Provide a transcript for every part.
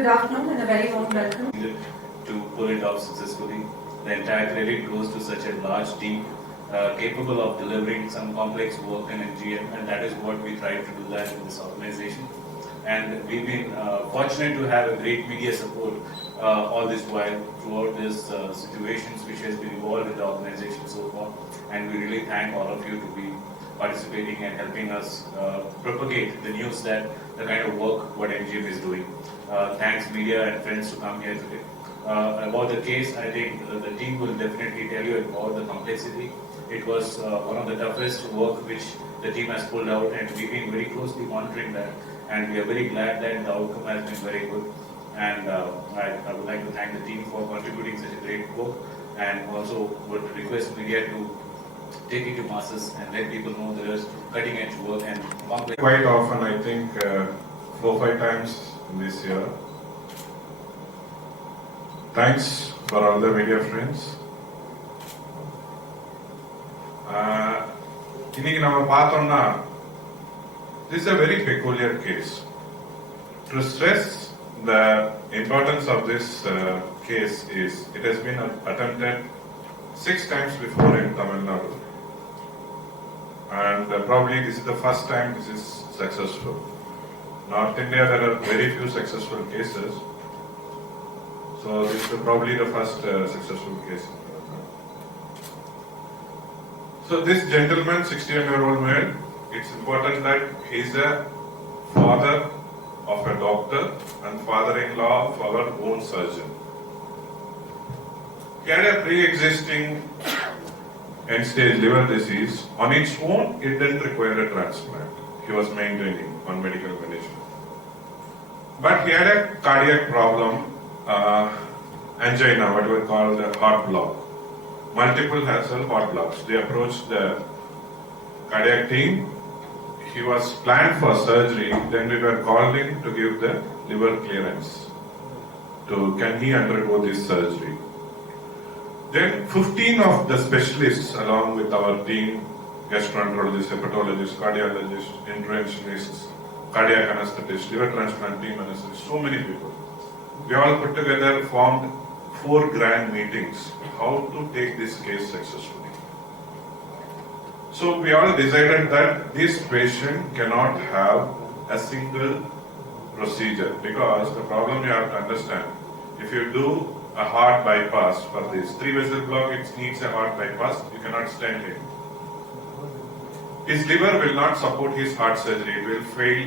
Good afternoon and a very warm welcome. To pull it off successfully. The entire credit goes to such a large team capable of delivering some complex work in NGM, and that is what we try to do that in this organization. And we've been fortunate to have a great media support all this while throughout this situations which has been involved in the organization so far. And we really thank all of you to be participating and helping us propagate the news that the kind of work what NGM is doing. Thanks media and friends to come here today. About the case, I think the team will definitely tell you about the complexity. It was one of the toughest work which the team has pulled out, and we've been very closely monitoring that, and we are very glad that the outcome has been very good. And I would like to thank the team for contributing such a great work, and also would request media to take it to masses and let people know there is cutting edge work and complex. Quite often, I think 4-5 times in this year. Thanks for all the media friends. இன்னைக்கு நம்ம பார்த்தோம்னா this is a very peculiar case. To stress the importance of this case is it has been attempted 6 times before in Tamil Nadu, and probably this is the first time this is successful. North India there are very few successful cases, so this is probably the first successful case. So this gentleman, 61-year-old male, it's important that he is a father of a doctor and father-in-law of our own surgeon. He had a pre-existing end-stage liver disease. On its own, it didn't require a transplant. He was maintaining on medical management. But he had a cardiac problem, angina, what we call the heart block. Multiple cell heart blocks. They approached the cardiac team. He was planned for surgery. Then we were called in to give the liver clearance. Can he undergo this surgery? Then 15 of the specialists along with our team, gastroenterologists, hepatologists, cardiologists, interventionists, cardiac anesthetists, liver transplant team anesthetists, so many people. We all put together, formed 4 grand meetings, how to take this case successfully. So we all decided that this patient cannot have a single procedure, because the problem you have to understand, if you do a heart bypass for this 3-vessel block, it needs a heart bypass, you cannot stent it. His liver will not support his heart surgery, it will fail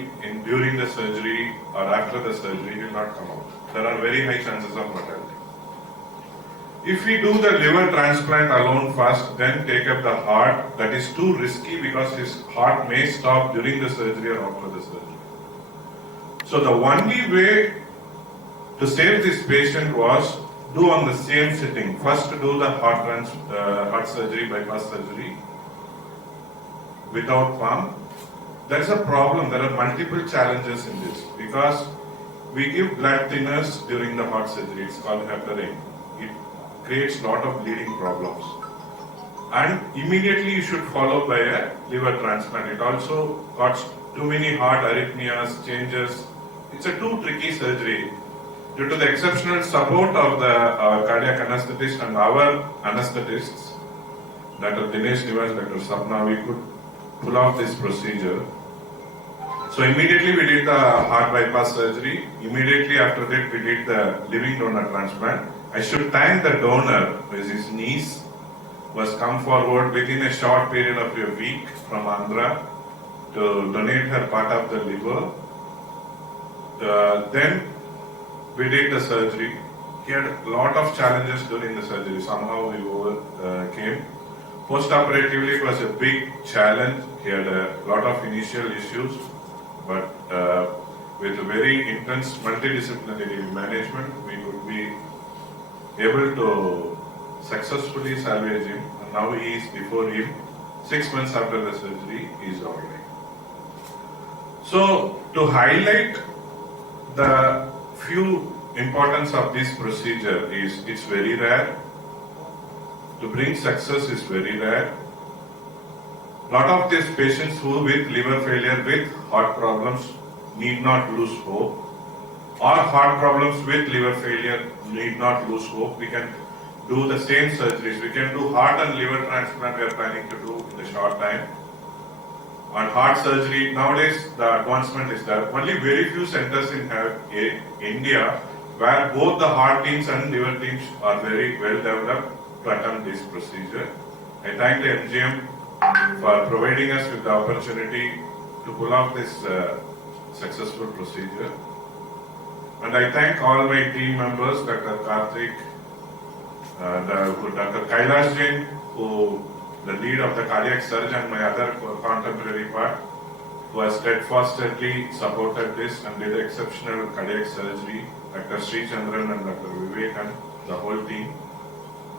during the surgery or after the surgery, it will not come out. There are very high chances of mortality. If we do the liver transplant alone first, then take up the heart, that is too risky because his heart may stop during the surgery or after the surgery. So the only way to save this patient was do on the same sitting. First do the heart surgery, bypass surgery without pump. There is a problem, there are multiple challenges in this, because we give blood thinners during the heart surgery, it's called heparin. It creates a lot of bleeding problems. And immediately you should follow by a liver transplant. It also got too many heart arrhythmias, changes. It's a too tricky surgery. Due to the exceptional support of the cardiac anesthetist and our anesthetists, Dr. Dinesh Nivas, Dr. Sapna, we could pull off this procedure. So immediately we did the heart bypass surgery. Immediately after that we did the living donor transplant. I should thank the donor, his niece was come forward within a short period of a week from Andhra to donate her part of the liver. Then we did the surgery. He had a lot of challenges during the surgery. Somehow we overcame. Post-operatively it was a big challenge. He had a lot of initial issues, but with very intense multidisciplinary management, we could be able to successfully salvage him, and now he is before him. 6 months after the surgery, he is all right. So, to highlight the few importance of this procedure is, it's very rare. To bring success is very rare. Lot of these patients who with liver failure, with heart problems, need not lose hope. or heart problems with liver failure need not lose hope. We can do the same surgeries. We can do heart and liver transplant we are planning to do in a short time. On heart surgery, nowadays the advancement is that only very few centers in India where both the heart teams and liver teams are very well developed to attempt this procedure. I thank the MGM for providing us with the opportunity to pull off this successful procedure. And I thank all my team members, Dr. Karthik, Dr. Kailash Jain, who the lead of the cardiac surgeon, and my other contemporary part, who has steadfastly supported this and did exceptional cardiac surgery, Dr. Sri Chandran and Dr. Vivek and the whole team.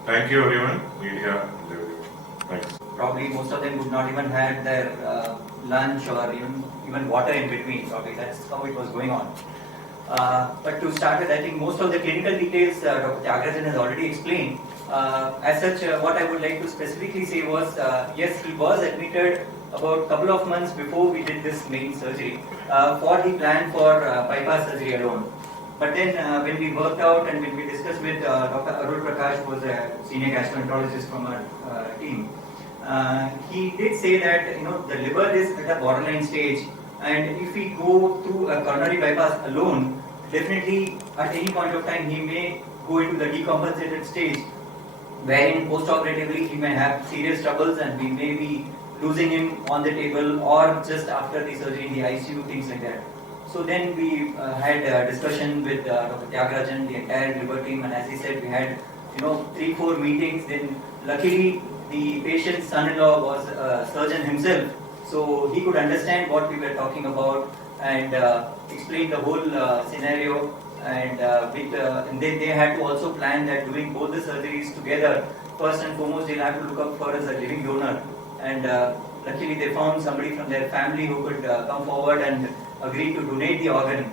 Thank you everyone, media and everyone. Thanks. Probably most of them would not even had their lunch or even water in between. Probably that's how it was going on. But to start with, I think most of the clinical details Dr. Tyagarajan has already explained. As such, what I would like to specifically say was, yes, he was admitted about a couple of months before we did this main surgery for the plan for bypass surgery alone. But then when we worked out and when we discussed with Dr. Arul Prakash, who was a senior gastroenterologist from our team, he did say that the liver is at a borderline stage, and if we go through a coronary bypass alone, definitely at any point of time he may go into the decompensated stage, wherein post-operatively he may have serious troubles and we may be losing him on the table or just after the surgery in the ICU, things like that. So then we had a discussion with Dr. Tyagarajan, the entire liver team, and as he said, we had 3-4 meetings. Then luckily the patient's son-in-law was a surgeon himself, so he could understand what we were talking about and explain the whole scenario. And they had to also plan that doing both the surgeries together, first and foremost they'll have to look up for us a living donor, and luckily they found somebody from their family who could come forward and agree to donate the organ,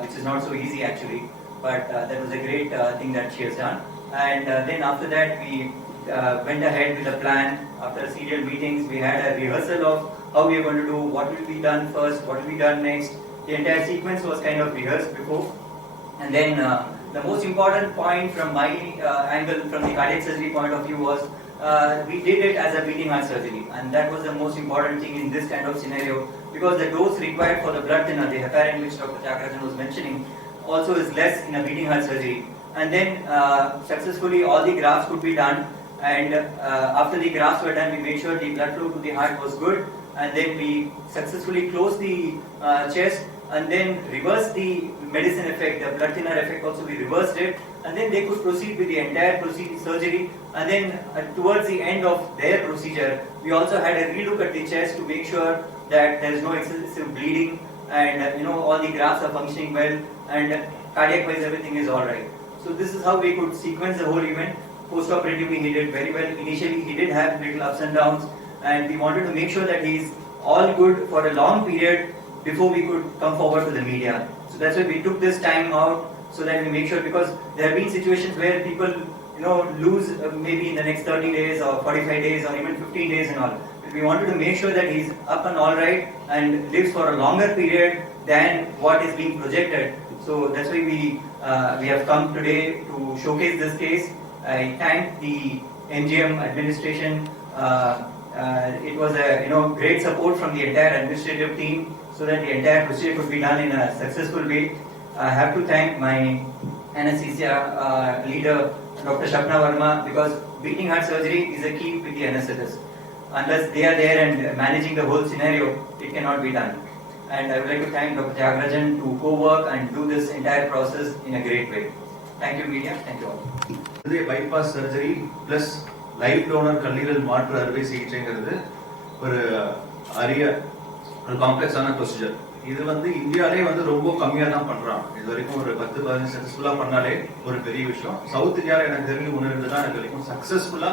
which is not so easy actually, but that was a great thing that she has done. And then after that we went ahead with a plan. After serial meetings we had a rehearsal of how we are going to do, what will be done first, what will be done next. The entire sequence was kind of rehearsed before. And then the most important point from my angle, from the cardiac surgery point of view, was we did it as a beating heart surgery, and that was the most important thing in this kind of scenario, because the dose required for the blood thinner, the heparin which Dr. Tyagarajan was mentioning, also is less in a beating heart surgery. And then successfully all the grafts could be done, and after the grafts were done, we made sure the blood flow to the heart was good, and then we successfully closed the chest, and then reversed the medicine effect, the blood thinner effect also we reversed it, and then they could proceed with the entire surgery. And then towards the end of their procedure, we also had a relook at the chest to make sure that there is no excessive bleeding, and all the grafts are functioning well, and cardiac wise everything is alright. So this is how we could sequence the whole event. Post-operatively he did very well. Initially he did have little ups and downs, and we wanted to make sure that he is all good for a long period before we could come forward to the media. So that's why we took this time out, so that we make sure, because there have been situations where people lose maybe in the next 30 days or 45 days or even 15 days and all. But we wanted to make sure that he's up and all right and lives for a longer period than what is being projected. So that's why we have come today to showcase this case. I thank the MGM administration. It was a great support from the entire administrative team, so that the entire procedure could be done in a successful way. I have to thank my anesthesia leader, Dr. Shapna Verma, because beating heart surgery is a key with the anesthetist. Unless they are there and managing the whole scenario, it cannot be done. And I would like to thank Dr. Tyagarajan to co-work and do this entire process in a great way. Thank you, media. Thank you all. The bypass surgery plus live donor கல்லீரல் மாற்று அறுவை சிகிச்சைங்கிறது ஒரு அரிய ஒரு காம்ப்ளெக்ஸான procedure. இது இந்தியாவிலே ரொம்ப கம்மியாக தான் பண்றாங்க. இது வரைக்கும் ஒரு 10-15 சக்சஸ்ஃபுல்லா பண்ணாலே ஒரு பெரிய விஷயம். சவுத் இந்தியாவில் எனக்கு தெரிஞ்சு 1-2 தான் இது வரைக்கும் சக்சஸ்ஃபுல்லா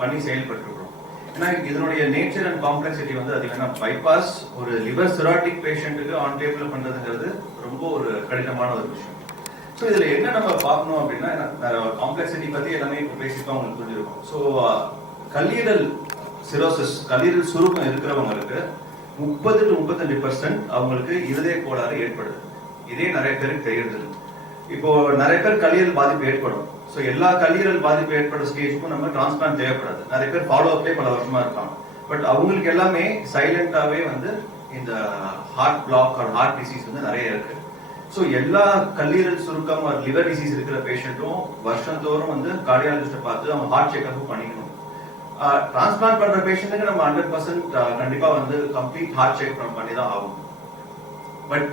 பண்ணி செயல்பட்டுருக்கோம். ஏன்னா இதனுடைய நேச்சர் அண்ட் காம்ப்ளெக்சிட்டி அது என்னன்னா, பைபாஸ் ஒரு லிவர் சிராட்டிக் பேஷண்ட்டுக்கு ஆன் டேபிள் பண்றதுங்கிறது ரொம்ப ஒரு கடினமான ஒரு விஷயம். ஸோ இதுல என்ன நம்ம பார்க்கணும் அப்படின்னா, காம்ப்ளெக்சிட்டி பத்தி எல்லாமே இப்போ பேசிப்பா உங்களுக்கு புரிஞ்சிருக்கும். ஸோ கல்லீரல் சிரோசிஸ், கல்லீரல் சுருக்கம் இருக்கிறவங்களுக்கு 30 to 35% அவங்களுக்கு இருதய கோளாறு ஏற்படுது. இதே நிறைய பேருக்கு தெரியுது. இப்போ நிறைய பேர் கல்லீரல் பாதிப்பு ஏற்படும். ஸோ எல்லா கல்லீரல் பாதிப்பு ஏற்பட்ட ஸ்டேஜுக்கும் நம்ம டிரான்ஸ்பிளான்ட் தேவைப்படாது. நிறைய பேர் ஃபாலோ அப்லேயே பல வருஷமா இருக்காங்க. பட் அவங்களுக்கு எல்லாமே சைலண்டாவே வந்து இந்த heart block or heart disease வந்து நிறைய இருக்கு. ஸோ எல்லா கல்லீரல் சுருக்கம் ஆர் லிவர் டிசீஸ் இருக்கிற பேஷண்ட்டும் வருஷந்தோறும் வந்து கார்டியாலஜிஸ்ட்டை பார்த்து அவங்க ஹார்ட் செக்அப் பண்ணிக்கணும். டிரான்ஸ்பிளான்ட் பண்ற பேஷண்ட்டுக்கு நம்ம 100% கண்டிப்பா வந்து கம்ப்ளீட் ஹார்ட் செக்அப் பண்ணி தான் ஆகும். பட்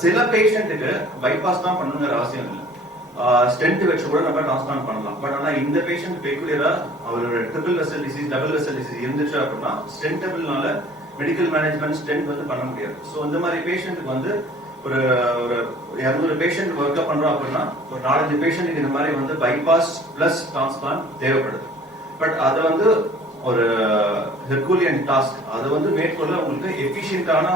சில பேஷண்ட்டுக்கு பைபாஸ் தான் பண்ணணுங்கிற அவசியம் இல்லை. ஸ்டென்ட் வச்சு கூட நம்ம டிரான்ஸ்பிளான்ட் பண்ணலாம். பட் ஆனா இந்த பேஷண்ட் பெக்குலியரா அவரோட triple vessel disease, double vessel disease இருந்துச்சு அப்படின்னா ஸ்டென்டபிள்னால மெடிக்கல் மேனேஜ்மெண்ட் ஸ்டென்ட் வந்து பண்ண முடியாது. ஸோ இந்த மாதிரி பேஷண்ட்டுக்கு வந்து ஒரு 200 பேஷண்ட் ஒர்க் அப் பண்றோம் அப்படின்னா ஒரு 4-5 பேஷண்ட்டுக்கு இந்த மாதிரி வந்து பைபாஸ் பிளஸ் டிரான்ஸ்பிளான்ட் தேவைப்படுது. பட் அதை வந்து ஒரு ஹெர்குலியன் டாஸ்க். அதை வந்து மேற்கொள்ள உங்களுக்கு எஃபிஷியன்டான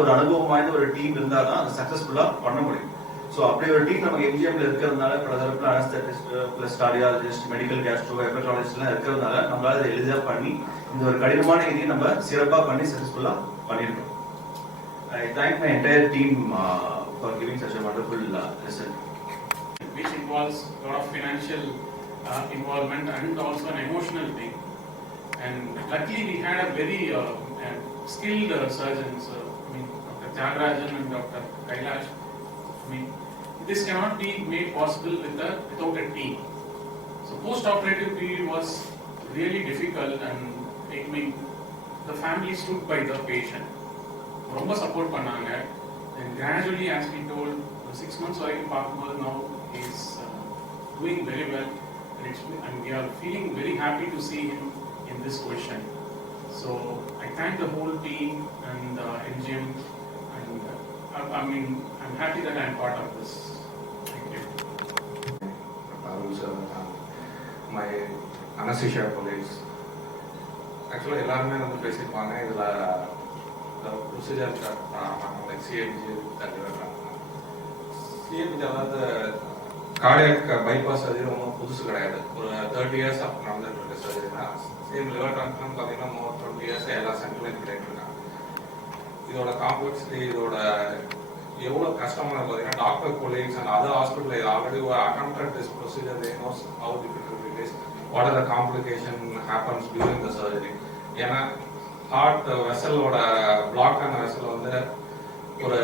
ஒரு அனுபவம் வாய்ந்த ஒரு டீம் இருந்தால் தான் அதை சக்சஸ்ஃபுல்லா பண்ண முடியும். ஸோ அப்படி ஒரு டீம் நம்ம எம்ஜிஎம்ல இருக்கிறதுனால பலதரப்புல anaesthetist plus cardiologist, medical gastro, hepatologist எல்லாம் இருக்கிறதுனால நம்மளால அதை எளிதா பண்ணி இந்த ஒரு கடினமான இதையும் நம்ம சிறப்பா பண்ணி சக்சஸ்ஃபுல்லா பண்ணிருக்கோம். I thank my entire team for giving such a wonderful result. Which involves a lot of financial involvement and also an emotional thing. And luckily we had a very skilled surgeons, Dr. Tyagarajan and Dr. Kailash. This cannot be made possible without a team. So post-operative period was really difficult, and the family stood by the patient. ரொம்ப support பண்ணாங்க. And gradually, as we told, 6 months வரைக்கும் பார்க்கும்போது now he is doing very well, and we are feeling very happy to see him in this position. So I thank the whole team and MGM, and I'm happy that I'm part of this. Thank you. My anesthesia colleagues, actually எல்லாருமே வந்து பேசியிருப்பாங்க. இதில் procedure like CMG அதாவது cardiac bypass surgery ஒன்றும் புதுசு கிடையாது. ஒரு 30 years நடந்துட்டு இருக்க சர்ஜரி தான். சேம் லிவர் டிரான்ஸ்பிளான்ட் பார்த்தீங்கன்னா மோர் 20 years எல்லா சென்டர்லையும் பண்ணிட்டு இருக்காங்க. இதோட காம்ப்ளெக்சிட்டி, இதோட எவ்வளோ கஷ்டமாக பார்த்தீங்கன்னா doctor colleagues and other hospital already attempted this procedure, they knows how difficult it is, what are the complication happens during the surgery. ஏன்னா ஹார்ட் வெசலோட பிளாக் ஆன வெசல் வந்து ஒரு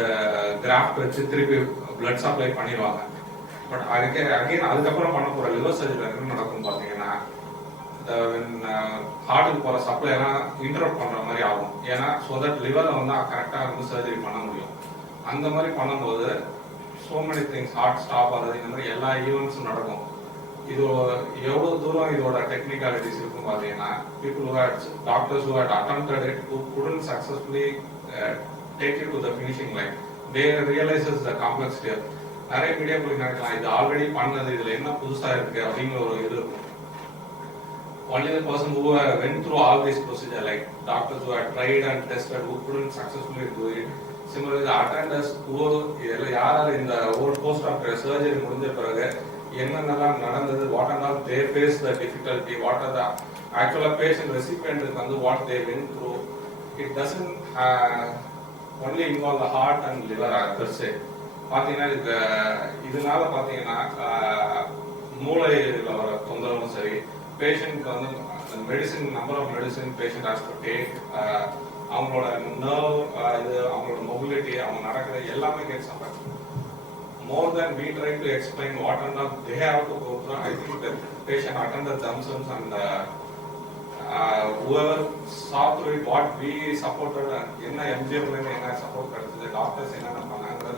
கிராஃப்ட் வச்சு திருப்பி பிளட் சப்ளை பண்ணிடுவாங்க. பட் அதுக்கப்புறம் பண்ண போற லிவர் சர்ஜரி என்ன நடக்கும் பார்த்தீங்கன்னா ஹார்ட்டுக்கு போற சப்ளை எல்லாம் இன்டரப்ட் பண்ற மாதிரி ஆகும். ஏன்னா ஸோ தட் லிவர்ல வந்து கரெக்டா வந்து சர்ஜரி பண்ண முடியும். அந்த மாதிரி பண்ணும்போது so many things, heart stop ஆகுறது, இந்த மாதிரி எல்லா ஈவெண்ட்ஸும் நடக்கும். இது எவ்வளவு தூரம் இதோட டெக்னிக்காலிட்டிஸ் இருக்கும் பார்த்தீங்கன்னா, doctors who had attempted it who couldn't successfully take it to the finishing line, they realizes the complexity. நிறைய மீடியா போய் நினைக்கலாம் இது ஆல்ரெடி பண்ணது, இதுல என்ன புதுசா இருக்கு அப்படிங்கிற ஒரு இது இருக்கும். Only the person who went through all this procedure, like doctors who had tried and tested, who couldn't successfully do it. Similarly, the attenders who யாரால இந்த ஒரு போஸ்ட் ஆஃப்டர் சர்ஜரி முடிஞ்ச பிறகு என்னென்னலாம் நடந்தது, what and all they face the difficulty, what are the actually patient ரெசிபியன்ட்டுக்கு வந்து what they went through. It doesn't only involve the heart and liver per se. பார்த்தீங்கன்னா இதனால பார்த்தீங்கன்னா மூளையில் வர தொந்தரவும் சரி, பேஷண்ட்க்கு வந்து medicine, number of medicine patient has to take, அவங்களோட நர்வ் இது, அவங்களோட மொபிலிட்டி, அவங்க நடக்கிறது எல்லாமே gets affect. More than we try to explain what and all they have to go through, I think the patient attended themselves, and whoever saw through it, what we supported, enna MGM la enna support kaduthu, doctors enna pannanga,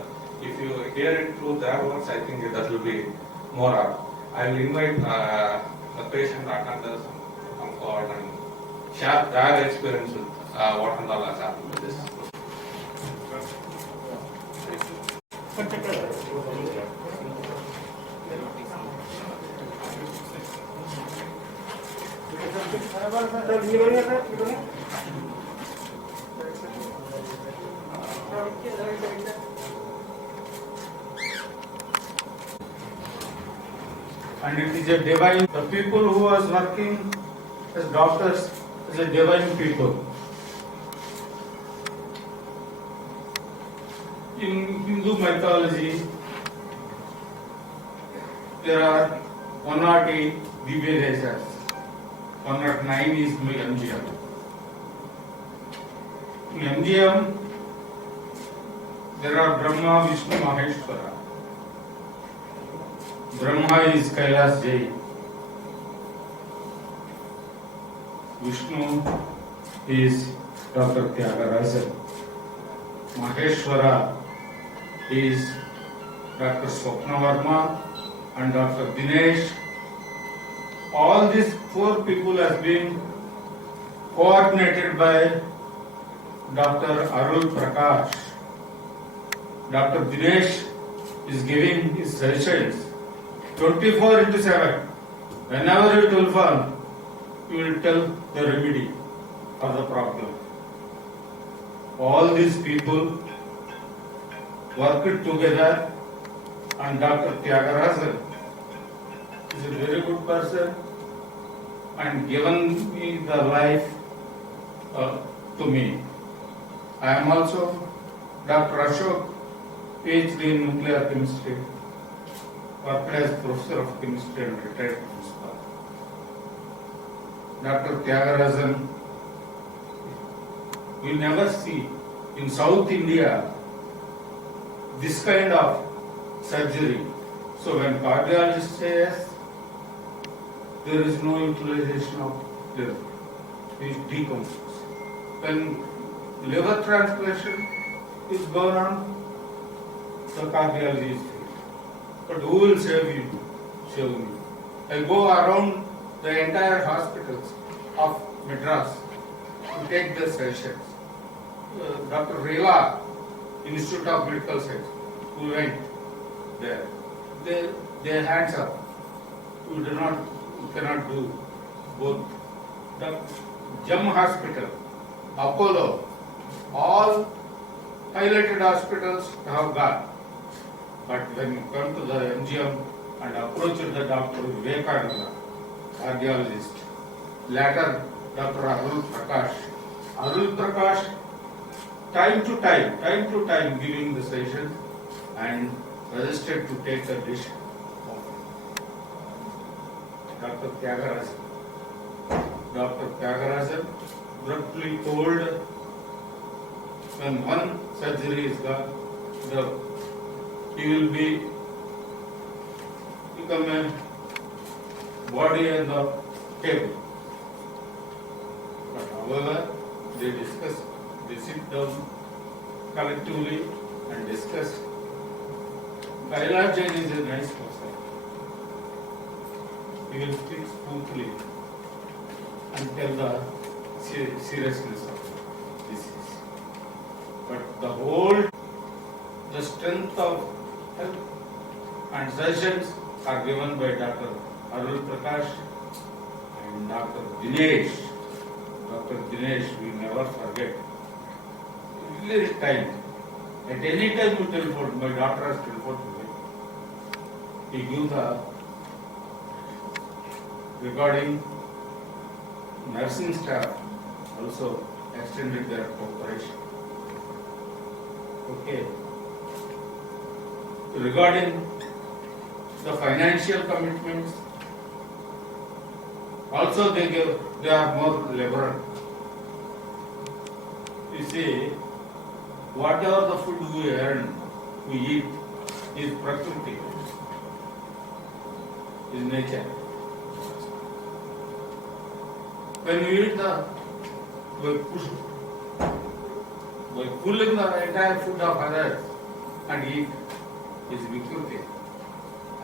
if you hear it through their words, I think that will be more up. I will invite the patient attenders to come forward and share their experience with what and all has happened with this. And it is a divine, the people who was working as doctors is a divine people. In Hindu mythology, there are 108 Divya Desas. 109 is MGM. In MGM, there are Brahma, Vishnu, Maheshwara. Brahma is Kailas Jai. Vishnu is Dr. Tyagarajan. Maheshwara is Dr. Swapna Verma and Dr. Dinesh. All these 4 people have been coordinated by Dr. Arul Prakash. Dr. Dinesh is giving his sessions 24/7. Whenever it will fall, he will tell the remedy for the problem. All these people worked together, and Dr. Tyagarajan is a very good person and given me the life to me. I am also Dr. Ashok, PhD in nuclear chemistry, worked as professor of chemistry and retired principal. Dr. Tyagarajan, we never see in South India this kind of surgery. So when cardiologist says there is no utilization of liver, it decomposes. When liver transplantation is going on, the cardiology is free. But who will save you? Save me. I go around the entire hospitals of Madras to take the sessions. Dr. Rela, Institute of Medical Science, who went there, their hands up. We cannot do both. The Jam Hospital, Apollo, all highlighted hospitals have got. But when you come to the MGM and approach the Dr. Vivekananda, cardiologist, later Dr. Arul Prakash, time to time giving the session and registered to take the dish of Dr. Tyagarajan. Dr. Tyagarajan abruptly told when one surgery is done, he will become a body on the table. But however, they discuss, they sit down collectively and discuss. Kailash Jain is a nice person. He will speak smoothly and tell the seriousness of the disease. But the strength of health and sessions are given by Dr. Arul Prakash and Dr. Dinesh. Dr. Dinesh, we never forget. Every time, at any time you telephone, my daughter has telephoned to me. He gives the regarding nursing staff also extended their cooperation. Okay. Regarding the financial commitments, also they are more liberal. You see, whatever the food we earn, we eat, is prakriti, is nature. When we eat by pulling the entire food of others and eat, is vikruti,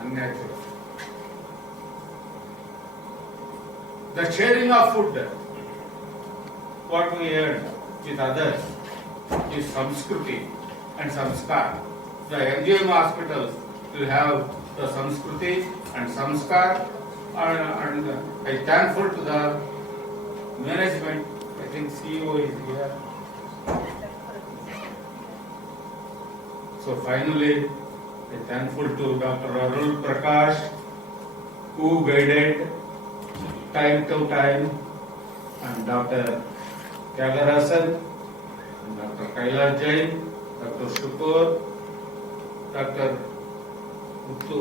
unnatural. The sharing of food, what we earn with others, is samskruti and samskar. The MGM hospitals will have the samskruti and samskar, and I am thankful to the management. I think CEO is here. So finally, I am thankful to Dr. Arul Prakash, who guided time to time, and Dr. Tyagarajan, and Dr. Kailash Jain, Dr. Shukur, Dr. Muthu.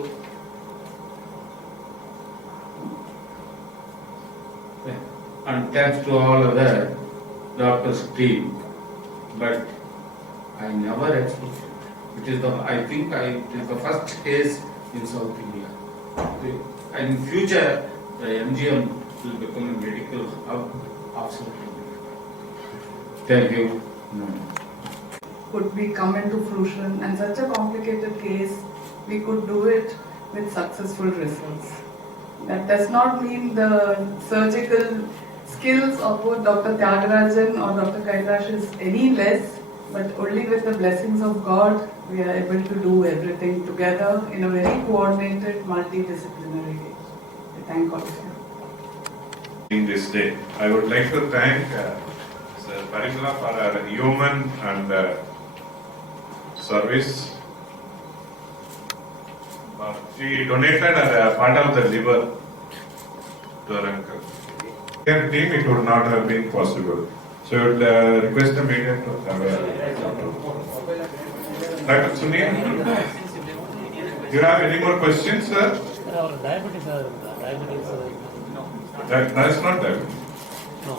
And thanks to all other doctors' team. But I never expected. I think it is the first case in South India. And in future, the MGM will become a medical hub of South India. Thank you. Could be come into fruition, and such a complicated case, we could do it with successful results. That does not mean the surgical skills of both Dr. Tyagarajan or Dr. Kailash is any less, but only with the blessings of God, we are able to do everything together in a very coordinated, multidisciplinary way. I thank all of you. In this day, I would like to thank Mr. Parimala for her human and service. She donated a part of the liver to her uncle. Her team, it would not have been possible. So I would request the media to have Dr. Sunil, do you have any more questions, sir? Diabetes. That is not diabetes. No.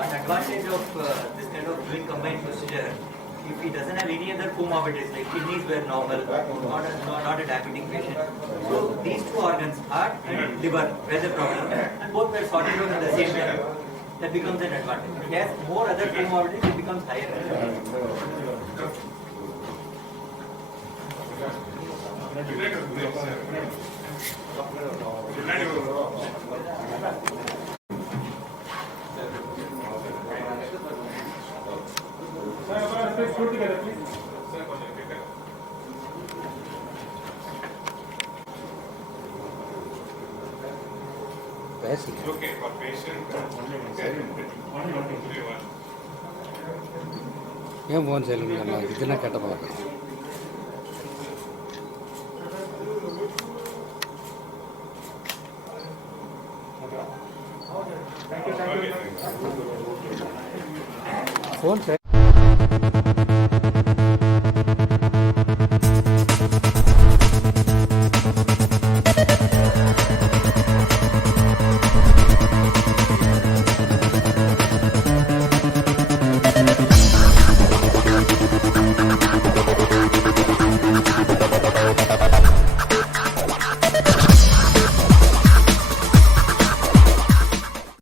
One advantage of this kind of doing combined procedure, if he doesn't have any other comorbidities, like kidneys were normal, not a diabetic patient. So these two organs, heart and liver, were the problem, and both were sorted out at the same time. That becomes an advantage. If he has more other comorbidities, it becomes higher. Okay, for patient. ஏன் phone செய்யல இதுனா கேட்ட பார்க்க phone